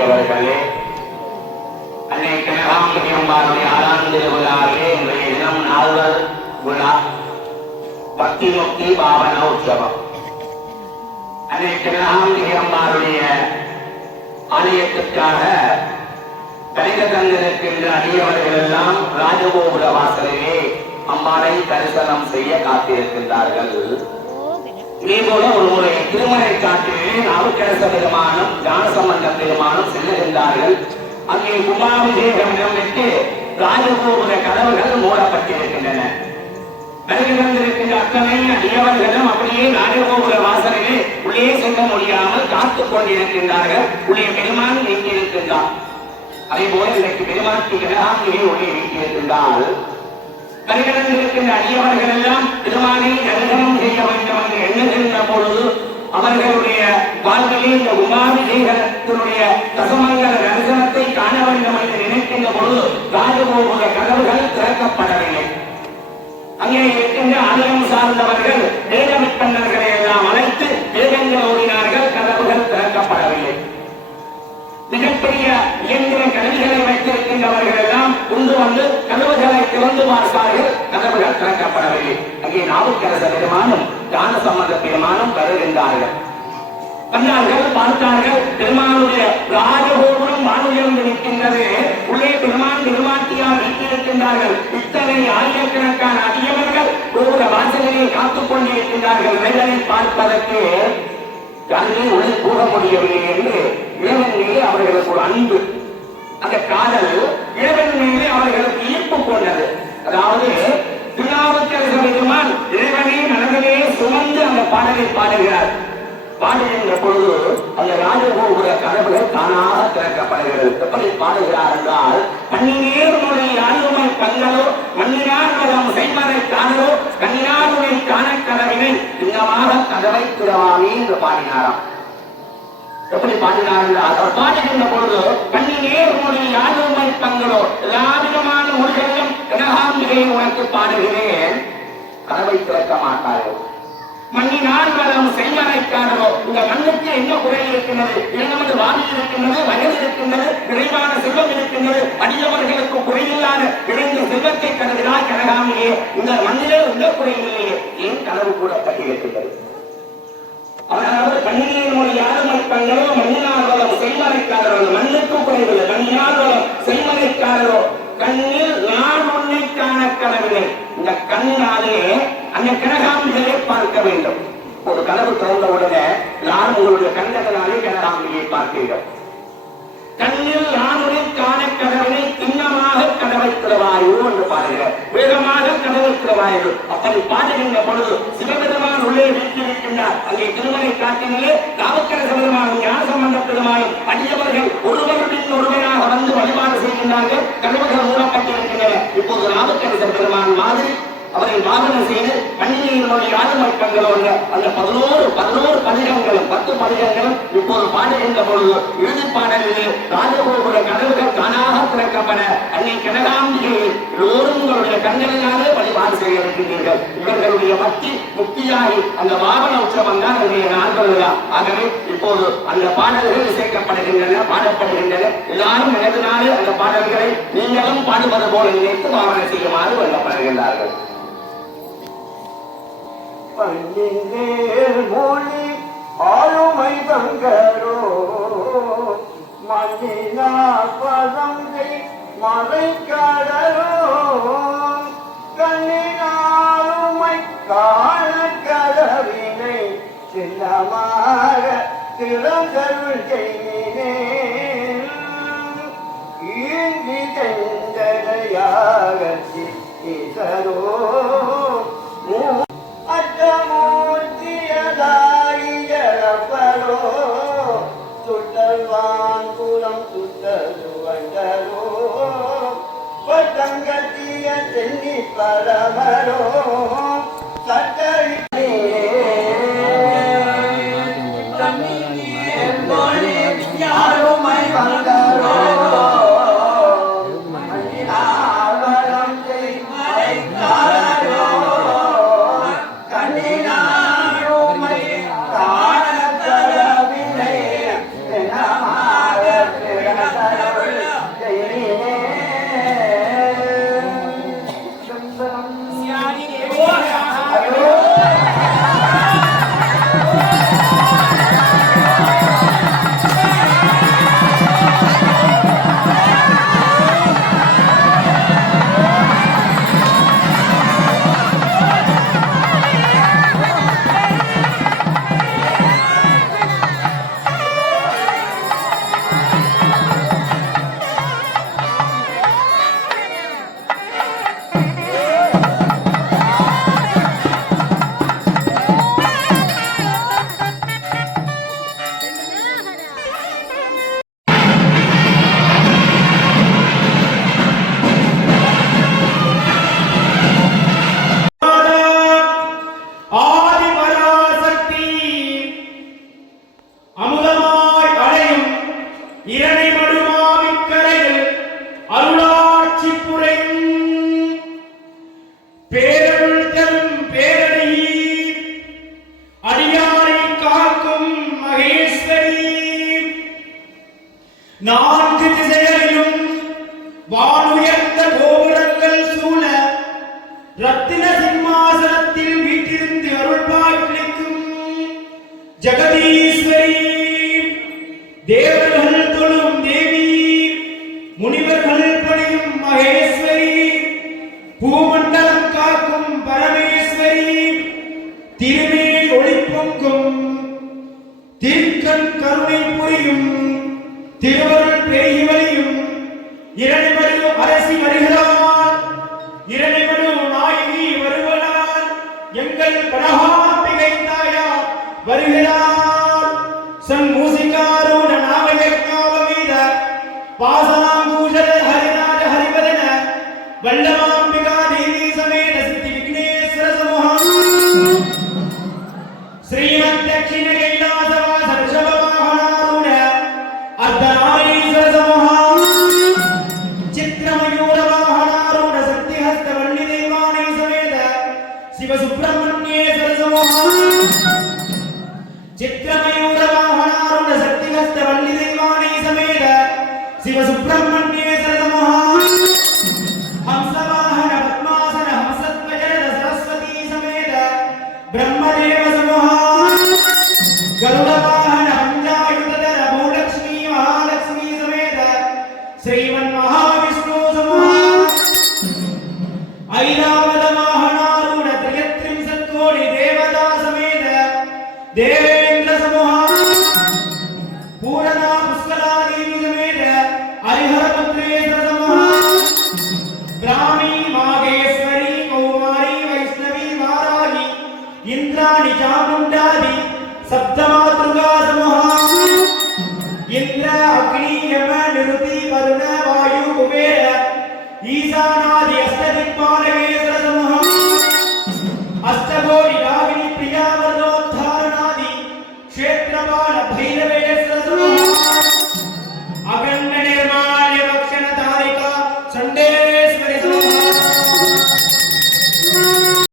அடியவர்களே, அன்னை கனகாம்பரி அம்பாளுடைய 6ஆம் திருவிழாவிலே இன்றைய தினம் நால்வர் விழா, பக்தி முக்தி பாவன உற்சவம். அன்னை கனகாம்பரி அம்பாளுடைய ஆலயத்திற்காக கணித தந்திருக்கின்ற அடியவர்கள் எல்லாம் ராஜகோபுர வாசலிலே அம்பாளை தரிசனம் செய்ய காத்திருக்கின்றார்கள். இதேபோல ஒரு முறை திருமலை காட்டிலே நாவுக்கரச பெருமானும் ஞானசம்பந்த பெருமானும் செல்லுகின்றார்கள். அங்கே கும்பாபிஷேகம் இடம்பெற்று ராஜகோபுர கதவுகள் மூடப்பட்டிருக்கின்றன. வருகை தந்திருக்கின்ற அத்தனை அடியவர்களும் அப்படியே ராஜகோபுர வாசலிலே உள்ளே செல்ல முடியாமல் காத்துக் கொண்டிருக்கின்றார்கள். உள்ளே பெருமான் நீங்கியிருக்கின்றார். அதே போல இன்றைக்கு பெருமாட்டி கனகாம்பிகை உள்ளே நீங்கியிருக்கின்றால் வருகின்ற அடியவர்கள் எல்லாம் பெருமானை தரிசனம் செய்ய வேண்டும் என்று எண்ணுகின்ற பொழுது அவர்களுடைய வாழ்க்கையில் இந்த உமாபிஷேகத்தினுடைய தசமங்கல தரிசனத்தை காண வேண்டும் என்று நினைக்கின்ற பொழுது ராஜகோபுர கதவுகள் திறக்கப்படவில்லை. அங்கே இருக்கின்ற ஆலயம் சார்ந்தவர்கள் வேதவிற்பனர்களை எல்லாம் அழைத்து வேதங்கள் ஓடினார்கள். கதவுகள் திறக்கப்படவில்லை. மிகப்பெரிய இயந்திர கருவிகளை வைத்திருக்கின்றவர்கள் எல்லாம் கொண்டு வந்து கதவுகளை திறந்து பார்த்தார்கள். கதவுகள் திறக்கப்படவில்லை. அங்கே நாவுக்கரச பெருமானும் ஞானசம்பந்த பெருமானும் வருகின்றார்கள். வந்தார்கள், பார்த்தார்கள். பெருமானுடைய ராஜகோபுரம் வானுயர்ந்து நிற்கின்றது. உள்ளே பெருமான் பெருமாட்டியார் வீட்டிருக்கின்றார்கள். இத்தனை ஆயிரக்கணக்கான அடியவர்கள் கோபுர வாசலிலே காத்துக் கொண்டிருக்கின்றார்கள். இறைவனை பார்ப்பதற்கு யாருமே உள்ளே போக முடியவில்லை என்று இறைவன் மீது அவர்களுக்கு ஒரு அன்பு, அந்த காதல் இறைவன் மீது அவர்களுக்கு ஈர்ப்பு கொண்டது. அதாவது திருநாவுக்கரச பெருமான் இறைவனை மனதிலே சுமந்து அந்த பாடலை பாடுகிறார். பாடுகின்ற பொழுது அந்த ராஜகோபுர கதவுகள் தானாக திறக்கப்படுகிறது. எப்படி பாடுகிறார் என்றால், கண்ணினேர் மொழி ஆளுமை கண்களோ மண்ணினார் வளம் செய்மறை காணலோ கண்ணினாருடைய காணக்கதவினை இன்னமாக கதவை திறவாமே என்று பாடினாராம். எப்படி பாடினார் என்றால், அவர் பாடுகின்ற பொழுது கண்ணினேர் மொழி ஆளுமை பங்களோ எல்லா விதமான மொழிகளிலும் கனகாம்பிகை உனக்கு பாடுகிறேன், கதவை திறக்க மாட்டார்கள். மண்ணினால் வளம் செய்மறைக்காரோ, இந்த மண்ணுக்கு என்ன குறை இருக்கின்றது? நமது வாங்கி இருக்கின்றது, வயது இருக்கின்றது, நிறைவான செல்வம் இருக்கின்றது. அடியவர்களுக்கு குறையில்லாத இணைந்த செல்வத்தை கருதினால் கனகாமியே இந்த மண்ணிலே உள்ள குறையிலேயே ஏன் கனவு கூட கட்டியிருக்கின்றது? அதாவது கண்ணியின் மொழி யாரும் மறுப்பாங்களோ மண்ணினால் வளம் செய்மறைக்காரோ, மண்ணுக்கு குறைவில்லை. மண்ணினால் வளம் செய்மறைக்காரோ, கண்ணில் நான் உன்னை காண கனவில்லை. இந்த கண்ணினாலே அந்த கனகாம்பிகையை பார்க்க வேண்டும். ஒரு கனவு திறந்த உடனே நான் உங்களுடைய கண்களாலே கனகாம்பிகையை பார்க்கிறீர்கள். கண்ணில் நானுடைய காண கதவினை திண்ணமாக கதவை திறவாயோ என்று பாடுகிறார். வேகமாக கதவை திறவாயோ. அப்படி பாடுகின்ற பொழுது சிவபெருமான் உள்ளே வீட்டிருக்கின்றார். அங்கே திருமலை காட்டினிலே நாவுக்கரச பெருமானும் ஞானசம்பந்த பெருமானும் அடியவர்கள் ஒருவருடன் ஒருவராக வந்து வழிபாடு செய்கின்றார்கள். கதவுகள் மூடப்பட்டிருக்கின்றன. இப்போது நாவுக்கரச பெருமான் மாதிரி அவரை வாகனம் செய்து கண்ணியினுடைய ஆளுமைப்பங்களோட அந்த 11 பதிகங்களும் 10 பதிகங்களும் இப்போது பாடுகின்ற பொழுது இறுதி பாடலிலே ராஜகோபுர கதவுகள் தானாக திறக்கப்பட அன்னை கனகாம்பிகை எல்லோரும் உங்களுடைய கண்களினாலே வழிபாடு செய்ய இருக்கின்றீர்கள். இவர்களுடைய பக்தி முக்தியாகி அந்த வாகன உற்சவம் தான் என்னுடைய நாட்கள். ஆகவே இப்போது அந்த பாடல்கள் இசைக்கப்படுகின்றன, பாடப்படுகின்றன. எல்லாரும் நினைவினாலே அந்த பாடல்களை நீங்களும் பாடுவது போல நினைத்து வாகனம் செய்யுமாறு வழங்கப்படுகின்றார்கள். மண்ணின் மொழி ஆளுமை பங்கரோ மண்ணினார் பதம் மறைக்கடலோ கண்ணினாலுமை காண கதவினை சின்னமாக திறந்தருள் செய்கிறேன். ஈந்தி செஞ்சடையாக சித்தரோ அற்றமூர்த்தியதாயிரப்பரோ சுட்டல்வான் குலம் சுட்டருவண்டரோ பட்டங்கத்திய தென்னி பரமரோ சட்டரிலே யாருமை வந்தரோ கண்ணினாருமை காண கதவினை அருள் புரியும் மகேஸ்வரி, பூமண்டலம் காக்கும் பரமேஸ்வரி, திருமேல் ஒளி பொங்கும் திருக்கண் கருணை புரியும் திருவருள் பெருகி வழியும் இரணிமடு அரசி வருகிறார், இரணிமடு நாயகி வருகிறார், எங்கள் பரகாம்பிகை தாயார் வருகிறார். சங்கூசிகாரூட நாமயக்காவ வீத பாசாங்கூஷர ஹரிநாத ஹரிவதன வல்லமா